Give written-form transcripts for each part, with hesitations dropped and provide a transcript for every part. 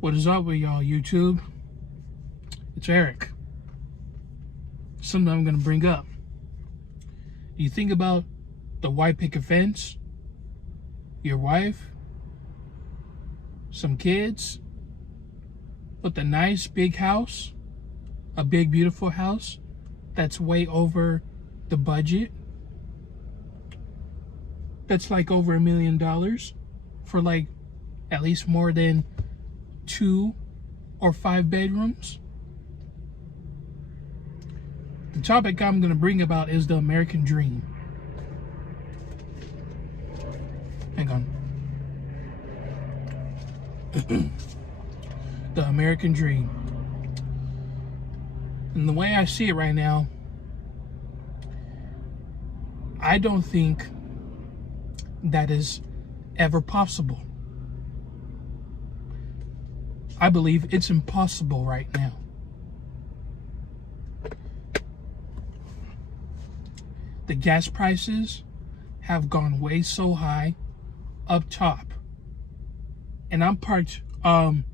What is up with y'all, YouTube? It's Eric. Something I'm gonna bring up. You think about the white picket fence, your wife, some kids, with a nice big house, a big beautiful house that's way over the budget. That's like over $1 million for like at least more than 2 or 5 bedrooms. The topic I'm going to bring about is the American dream. Hang on. The American dream. And the way I see it right now, I don't think that is ever possible. I believe it's impossible right now. The gas prices have gone way so high up top. And I'm parked, I'm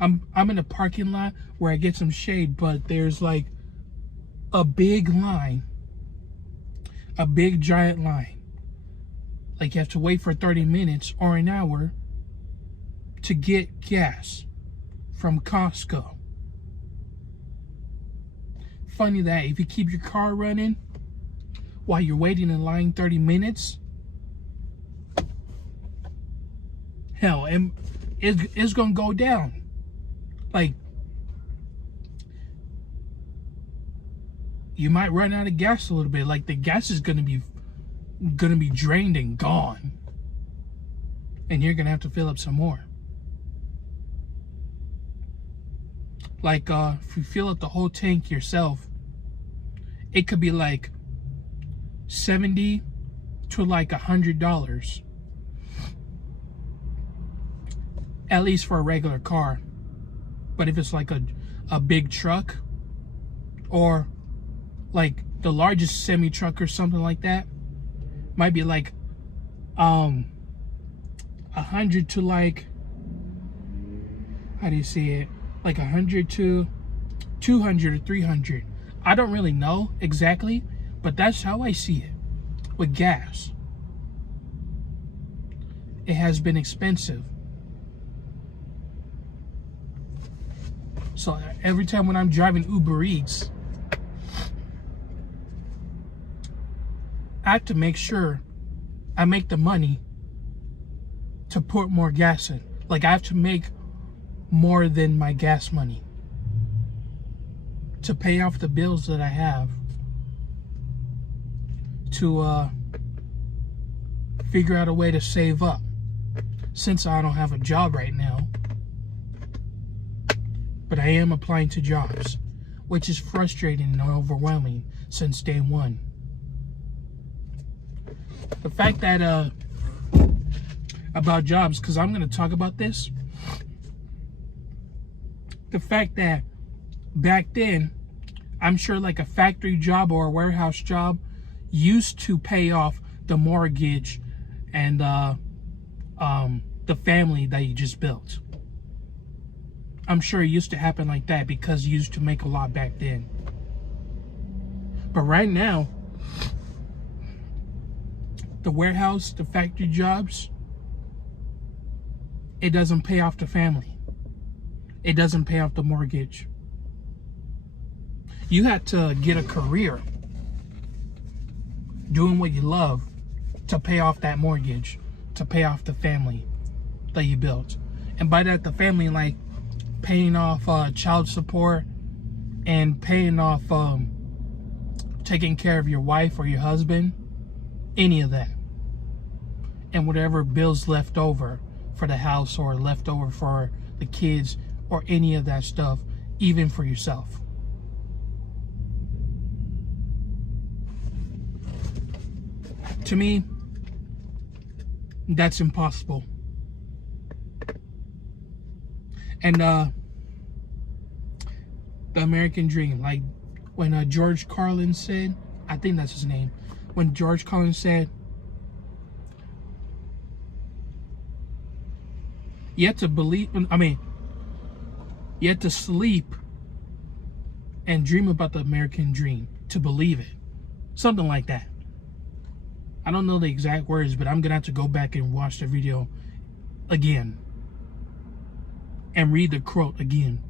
in a parking lot where I get some shade, but there's like a big line, a big giant line. Like you have to wait for 30 minutes or an hour to get gas from Costco. Funny that if you keep your car running while you're waiting in line 30 minutes, hell, it's gonna go down. Like, you might run out of gas a little bit. Like the gas is gonna be drained and gone, and you're gonna have to fill up some more. Like if you fill up the whole tank yourself, it could be like $70 to like $100, at least for a regular car. But if it's like a big truck, or like the largest semi truck or something like that, might be like 100 to like, how do you see it, like 100 to 200 or 300. I don't really know exactly, but that's how I see it with gas. It has been expensive. So every time when I'm driving Uber Eats, I have to make sure I make the money to put more gas in. Like I have to make more than my gas money to pay off the bills that I have, to figure out a way to save up, since I don't have a job right now. But I am applying to jobs, which is frustrating and overwhelming since day one. The fact that about jobs, because I'm going to talk about this, the fact that back then, I'm sure like a factory job or a warehouse job used to pay off the mortgage and the family that you just built. I'm sure it used to happen like that because you used to make a lot back then. But right now, the warehouse, the factory jobs, it doesn't pay off the family. It doesn't pay off the mortgage. You had to get a career doing what you love to pay off that mortgage, to pay off the family that you built. And by that, the family, like paying off child support and paying off taking care of your wife or your husband, any of that. And whatever bills left over for the house or left over for the kids or any of that stuff, even for yourself. To me, that's impossible. And the American dream, like when George Carlin said, I think that's his name, when George Carlin said, you have to believe, You have to sleep and dream about the American dream to believe it. Something like that. I don't know the exact words, but I'm going to have to go back and watch the video again and read the quote again.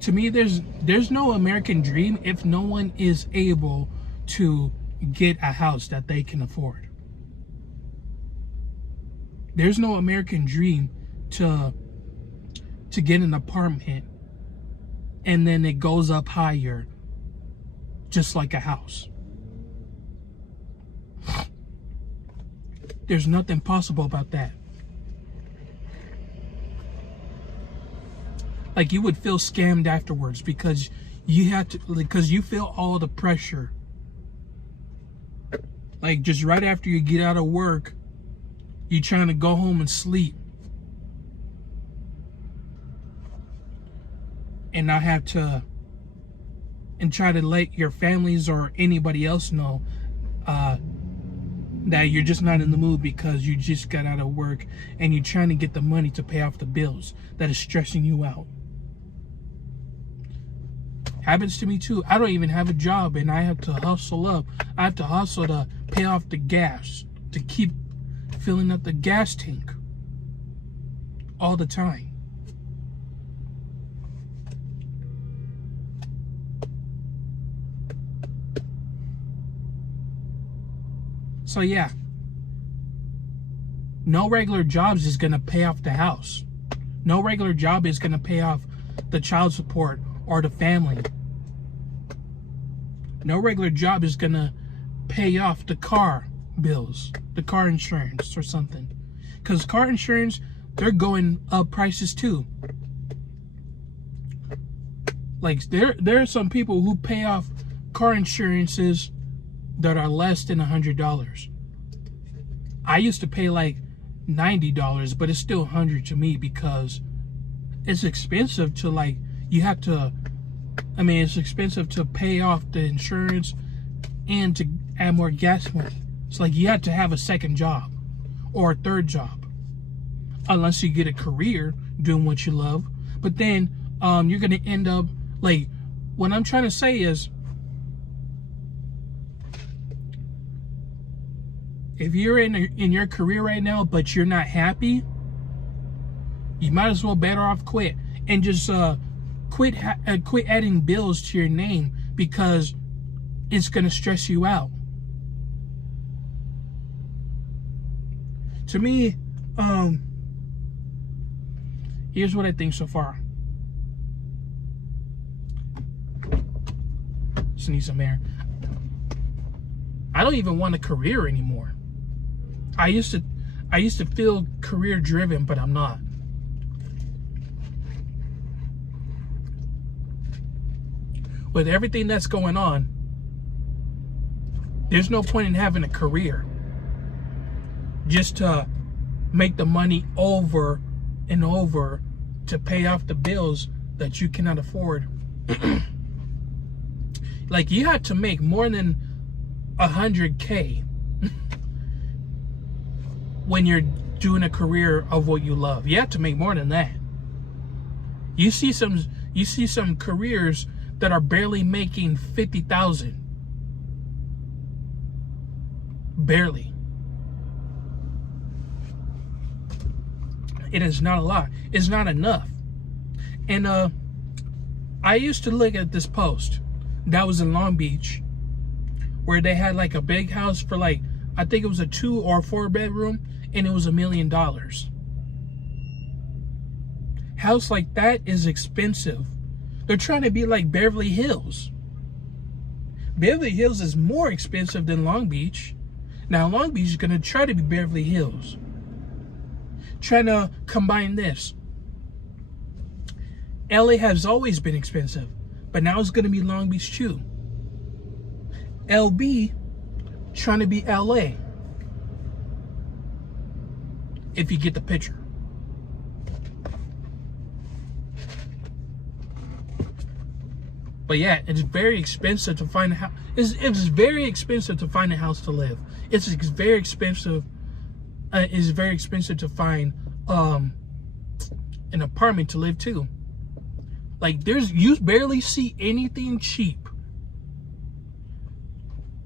To me, there's no American dream if no one is able to get a house that they can afford. There's no American dream to get an apartment and then it goes up higher just like a house. There's nothing possible about that. Like, you would feel scammed afterwards because you feel all the pressure. Like, just right after you get out of work, you're trying to go home and sleep. And not have to, and try to let your families or anybody else know that you're just not in the mood because you just got out of work and you're trying to get the money to pay off the bills that is stressing you out. Happens to me too. I don't even have a job and I have to hustle up. I have to hustle to pay off the gas, to keep filling up the gas tank all the time. So yeah, no regular jobs is going to pay off the house. No regular job is going to pay off the child support or the family. No regular job is going to pay off the car bills, the car insurance or something. Because car insurance, they're going up prices too. Like, there are some people who pay off car insurances that are less than $100. I used to pay like $90, but it's still $100 to me because it's expensive to, like, you have to, I mean, it's expensive to pay off the insurance and to add more gas money. It's like you have to have a second job or a third job, unless you get a career doing what you love. But then you're going to end up, like, what I'm trying to say is, if you're in your career right now, but you're not happy, you might as well better off quit and just quit adding bills to your name because it's gonna stress you out. To me, here's what I think so far. Just need some air. I don't even want a career anymore. I used to feel career driven, but I'm not. With everything that's going on, there's no point in having a career just to make the money over and over to pay off the bills that you cannot afford. Like, you have to make more than $100K when you're doing a career of what you love. You have to make more than that. You see some careers that are barely making $50,000. Barely. It is not a lot. It's not enough. And I used to look at this post that was in Long Beach, where they had like a big house for, like, I think it was a 2 or 4 bedroom, and it was $1 million. House like that is expensive. They're trying to be like Beverly Hills. Beverly Hills is more expensive than Long Beach. Now Long Beach is gonna try to be Beverly Hills. Trying to combine this. LA has always been expensive, but now it's gonna be Long Beach too. LB trying to be LA. If you get the picture. But yeah, it's very expensive to find a house. It's very expensive to find a house to live. It's very expensive. It's very expensive to find an apartment to live too. Like you barely see anything cheap.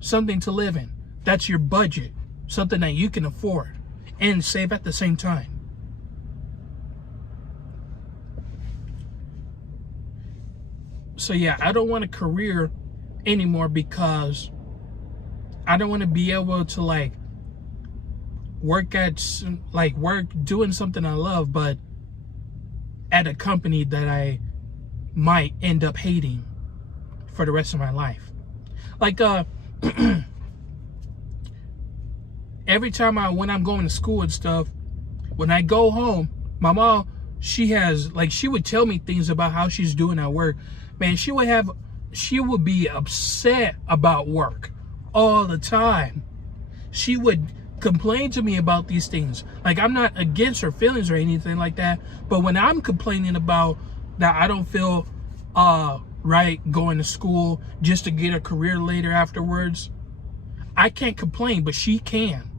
Something to live in. That's your budget. Something that you can afford and save at the same time. So yeah, I don't want a career anymore because I don't want to be able to like work doing something I love, but at a company that I might end up hating for the rest of my life. Like every time when I'm going to school and stuff, when I go home, my mom, she would tell me things about how she's doing at work. Man, she would be upset about work all the time. She would complain to me about these things. Like, I'm not against her feelings or anything like that, but when I'm complaining about that I don't feel right going to school just to get a career later afterwards, I can't complain, but she can.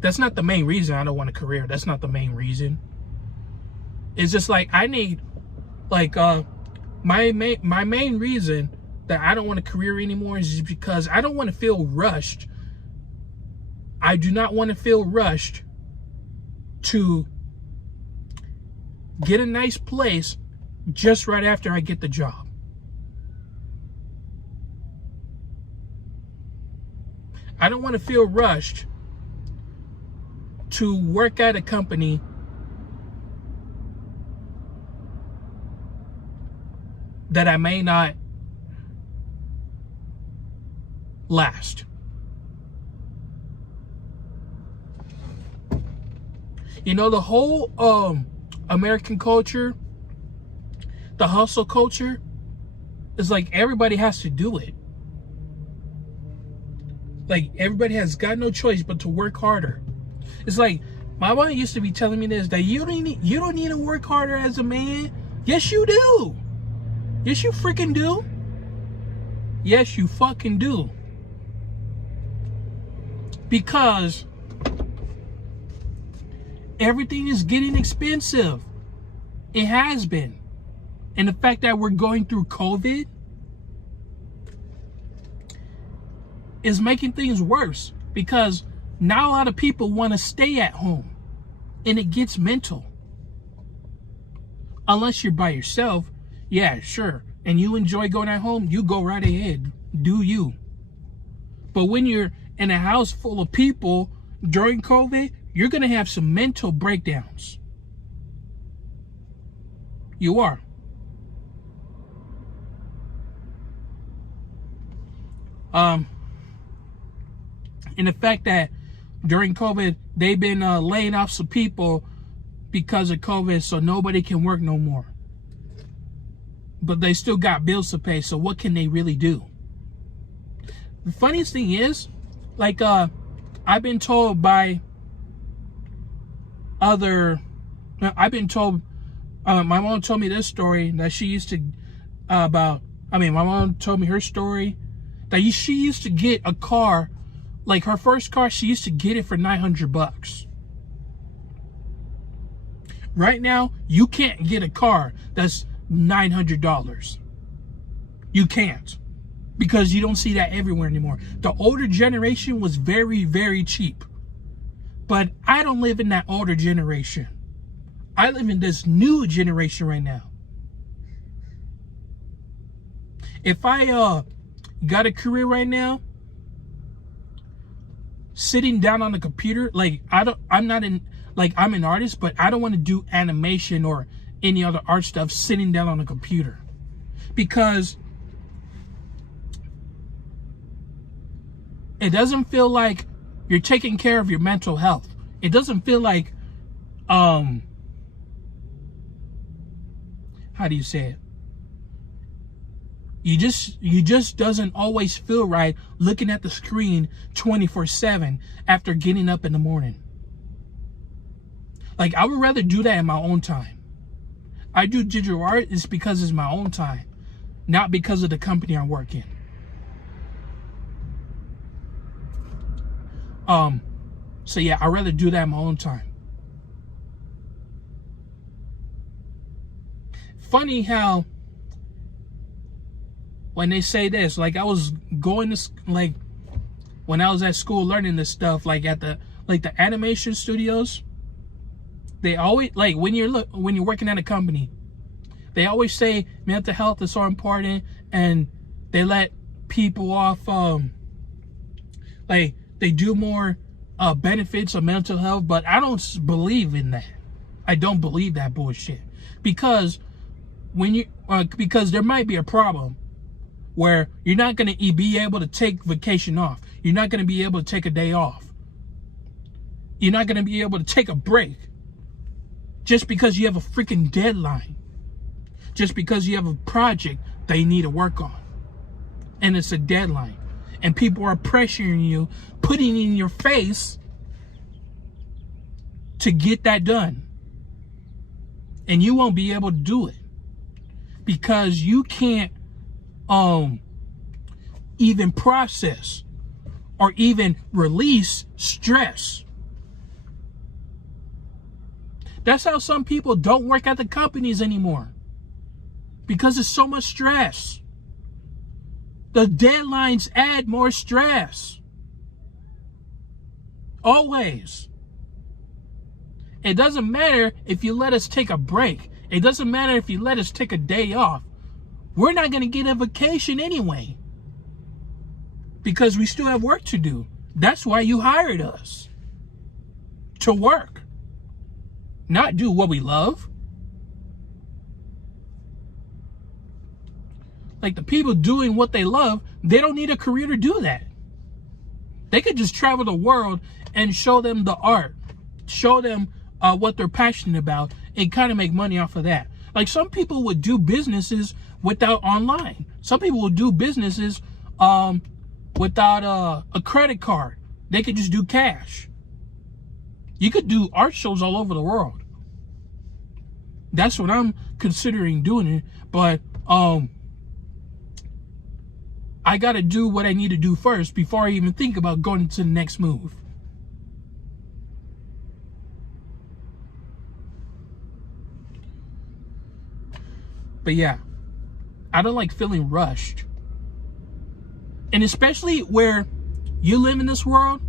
That's not the main reason I don't want a career. That's not the main reason. It's just like I need, like, my main reason that I don't want a career anymore is just because I don't want to feel rushed. I do not want to feel rushed to get a nice place just right after I get the job. I don't want to feel rushed to work at a company that I may not last. You know, the whole American culture, the hustle culture, is like everybody has to do it. Like, everybody has got no choice but to work harder. It's like my mom used to be telling me this, that you don't need to work harder as a man. Yes, you do. Yes, you freaking do. Yes, you fucking do. Because everything is getting expensive. It has been. And the fact that we're going through COVID is making things worse, because not a lot of people want to stay at home, and it gets mental. Unless you're by yourself, yeah, sure, and you enjoy going at home, you go right ahead, do you. But when you're in a house full of people during COVID, you're going to have some mental breakdowns. You are. And the fact that during COVID, they've been laying off some people because of COVID, so nobody can work no more. But they still got bills to pay, so what can they really do? The funniest thing is, like, I've been told by my mom told me this story that she used to, my mom told me her story that she used to get a car, like her first car, she used to get it for $900. Right now, you can't get a car that's $900. You can't, because you don't see that everywhere anymore. The older generation was very, very cheap. But I don't live in that older generation. I live in this new generation right now. If I got a career right now, sitting down on the computer, like I'm an artist, but I don't want to do animation or any other art stuff sitting down on a computer, because it doesn't feel like you're taking care of your mental health. It doesn't feel like, how do you say it? You just doesn't always feel right looking at the screen 24/7 after getting up in the morning. Like, I would rather do that in my own time. I do digital art is because it's my own time, not because of the company I work in. So yeah, I'd rather do that in my own time. funny how when they say this, like I was going to, like when I was at school learning this stuff, like at the animation studios, they always, like when you're working at a company, they always say mental health is so important, and they let people off, like they do more benefits of mental health, but I don't believe in that. I don't believe that bullshit, because because there might be a problem where you're not going to be able to take vacation off. You're not going to be able to take a day off. You're not going to be able to take a break just because you have a freaking deadline. Just because you have a project that you need to work on. And it's a deadline. And people are pressuring you, putting in your face to get that done. And you won't be able to do it because you can't even process or even release stress. That's how some people don't work at the companies anymore, because it's so much stress. The deadlines add more stress. Always. It doesn't matter if you let us take a break. It doesn't matter if you let us take a day off. We're not going to get a vacation anyway, because we still have work to do. That's why you hired us. To work. Not do what we love. Like the people doing what they love, they don't need a career to do that. They could just travel the world and show them the art. Show them what they're passionate about and kind of make money off of that. Like some people would do businesses without online. Some people would do businesses without a credit card. They could just do cash. You could do art shows all over the world. That's what I'm considering doing it. But I got to do what I need to do first before I even think about going to the next move. But yeah, I don't like feeling rushed. And especially where you live in this world,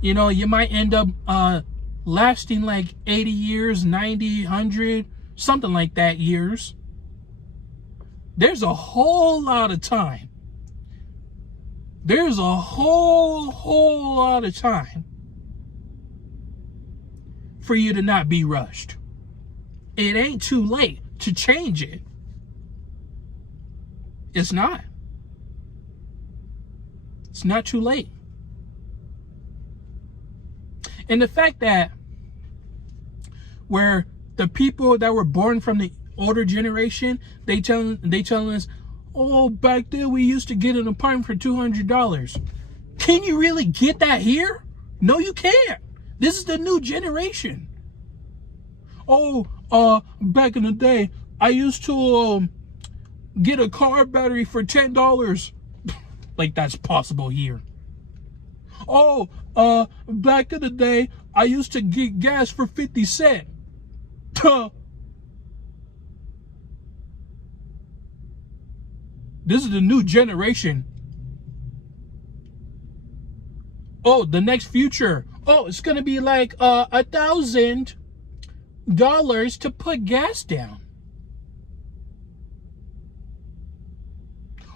you know, you might end up lasting like 80 years, 90, 100, something like that years. There's a whole lot of time. There's a whole lot of time for you to not be rushed. It ain't too late to change it. It's not. It's not too late. And the fact that where the people that were born from the older generation, they telling us, oh, back then we used to get an apartment for $200. Can you really get that here? No, you can't. This is the new generation. Oh, back in the day, I used to get a car battery for $10. Like that's possible here. Oh, back in the day, I used to get gas for 50 cents. This is the new generation. Oh, the next future. Oh, it's going to be like $1,000 to put gas down.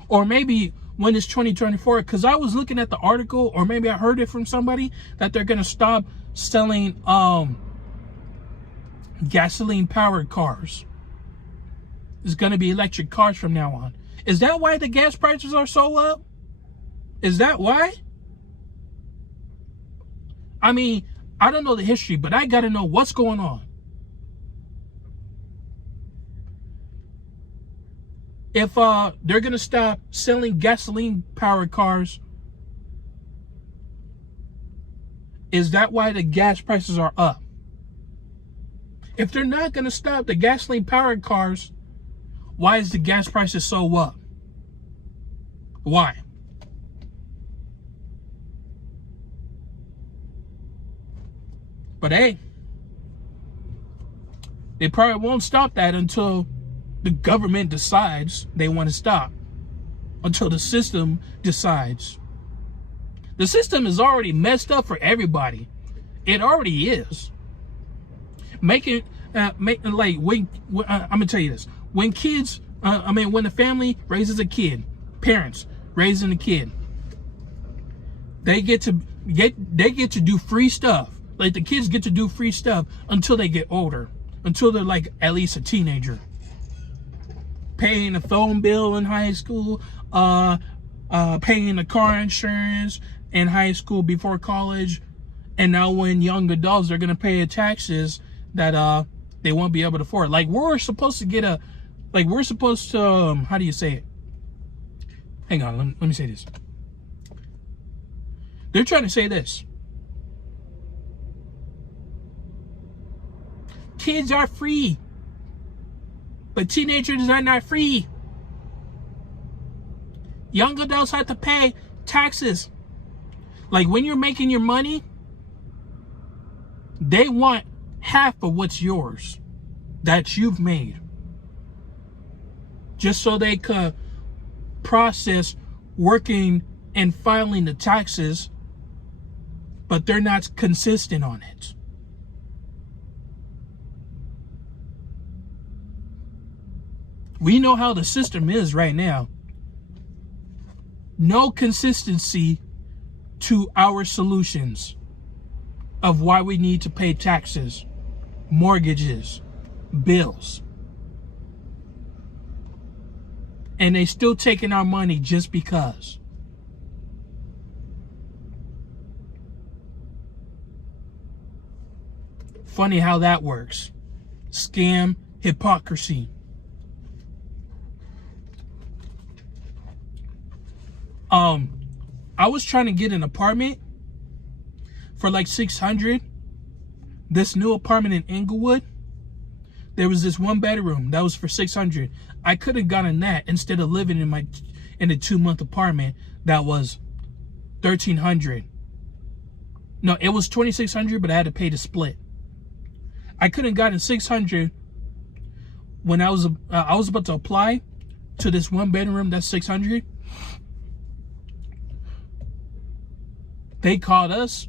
Or maybe when it's 2024, because I was looking at the article, or maybe I heard it from somebody, that they're going to stop selling gasoline powered cars. It's going to be electric cars from now on. Is that why the gas prices are so up? Is that why? I mean, I don't know the history, but I got to know what's going on. If they're going to stop selling gasoline powered cars, is that why the gas prices are up? If they're not going to stop the gasoline powered cars, why is the gas prices so up? Why? But hey, They probably won't stop that until the government decides they want to stop. Until the system decides. The system is already messed up for everybody. It already is. I'm gonna tell you this. When kids, when the family raises a kid, parents raising a kid, they get to do free stuff. Like the kids get to do free stuff until they get older, until they're like at least a teenager. Paying a phone bill in high school, paying the car insurance in high school before college, and now when young adults are gonna pay taxes that they won't be able to afford. Like we're supposed to how do you say it? Hang on, let me say this. They're trying to say this. Kids are free, but teenagers are not free. Young adults have to pay taxes. Like when you're making your money, they want half of what's yours that you've made, just so they could process working and filing the taxes, but they're not consistent on it. We know how the system is right now. No consistency to our solutions of why we need to pay taxes, mortgages, bills. And they still taking our money just because. Funny how that works. Scam, hypocrisy. I was trying to get an apartment for like $600. This new apartment in Inglewood, there was this 1-bedroom that was for $600. I could have gotten that instead of living in a 2-month apartment that was $1,300. No, it was $2,600, but I had to pay the split. I could have gotten $600 when I was about to apply to this 1-bedroom that's $600. They called us,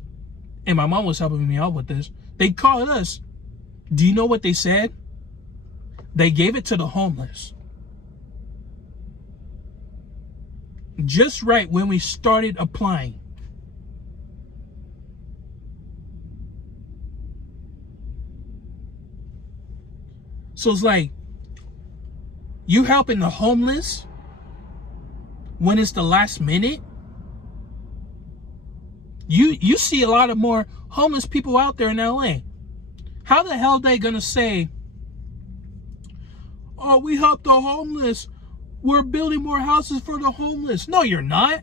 and my mom was helping me out with this. They called us. Do you know what they said? They gave it to the homeless. Just right when we started applying. So it's like, you helping the homeless when it's the last minute? You see a lot of more homeless people out there in LA. How the hell are they gonna say, oh, we help the homeless, we're building more houses for the homeless? No, you're not.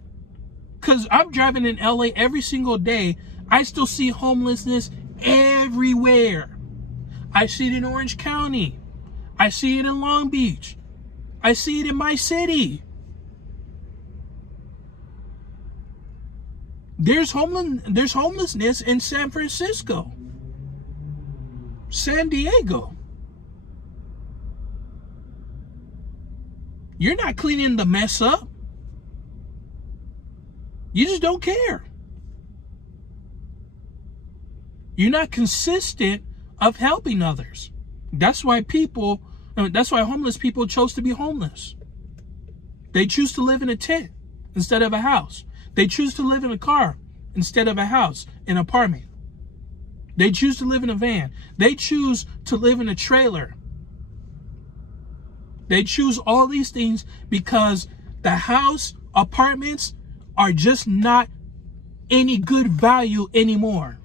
Because I'm driving in LA every single day. I still see homelessness everywhere. I see it in Orange County. I see it in Long Beach. I see it in my city. There's homelessness in San Francisco, San Diego. You're not cleaning the mess up. You just don't care. You're not consistent of helping others. That's why homeless people chose to be homeless. They choose to live in a tent instead of a house. They choose to live in a car instead of a house, an apartment. They choose to live in a van. They choose to live in a trailer. They choose all these things because the house, apartments are just not any good value anymore.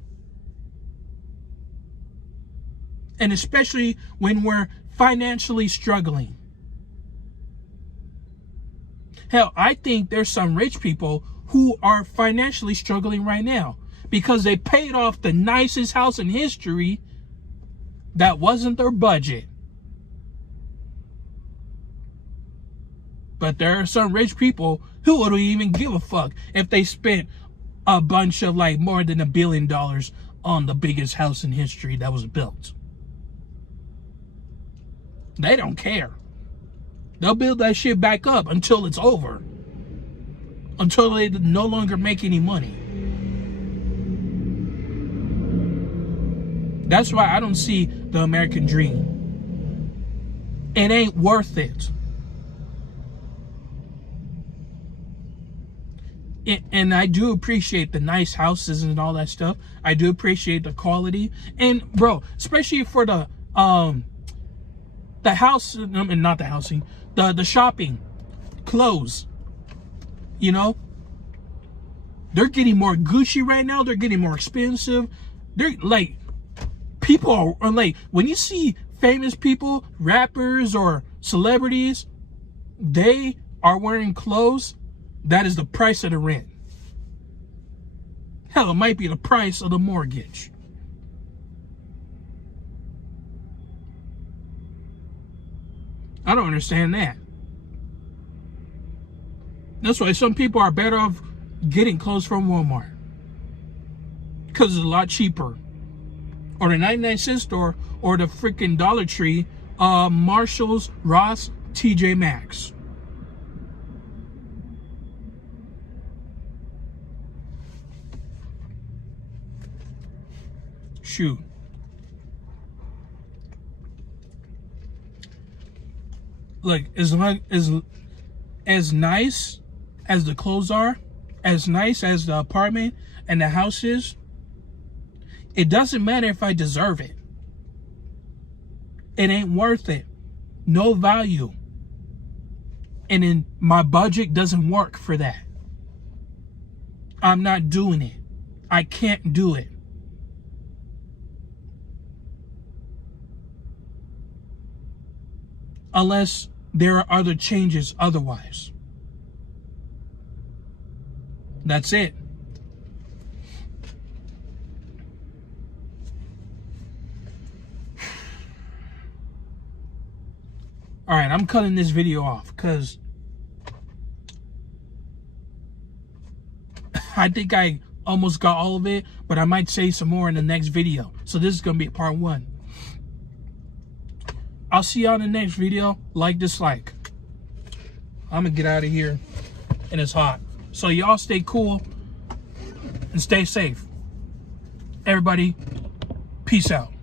And especially when we're financially struggling. Hell, I think there's some rich people who are financially struggling right now because they paid off the nicest house in history that wasn't their budget. But there are some rich people who don't even give a fuck if they spent a bunch of like more than $1 billion on the biggest house in history that was built. They don't care. They'll build that shit back up until it's over. Until they no longer make any money. That's why I don't see the American dream. It ain't worth it. And I do appreciate the nice houses and all that stuff. I do appreciate the quality. And bro, especially for the house, not the housing, the shopping, clothes. You know, they're getting more Gucci right now. They're getting more expensive. They're like, people are like, when you see famous people, rappers or celebrities, they are wearing clothes that is the price of the rent. Hell, it might be the price of the mortgage. I don't understand that. That's why some people are better off getting clothes from Walmart. Because it's a lot cheaper. Or the 99-cent store, or the freaking Dollar Tree, Marshalls, Ross, TJ Maxx. Shoot. Look, as nice as the clothes are, as nice as the apartment and the house is, it doesn't matter if I deserve it. It ain't worth it. No value. And then my budget doesn't work for that. I'm not doing it. I can't do it. Unless there are other changes otherwise. That's it. All right, I'm cutting this video off because I think I almost got all of it, but I might say some more in the next video. So this is going to be part 1. I'll see y'all in the next video. Like, dislike. I'm going to get out of here, and it's hot. So y'all stay cool and stay safe. Everybody, peace out.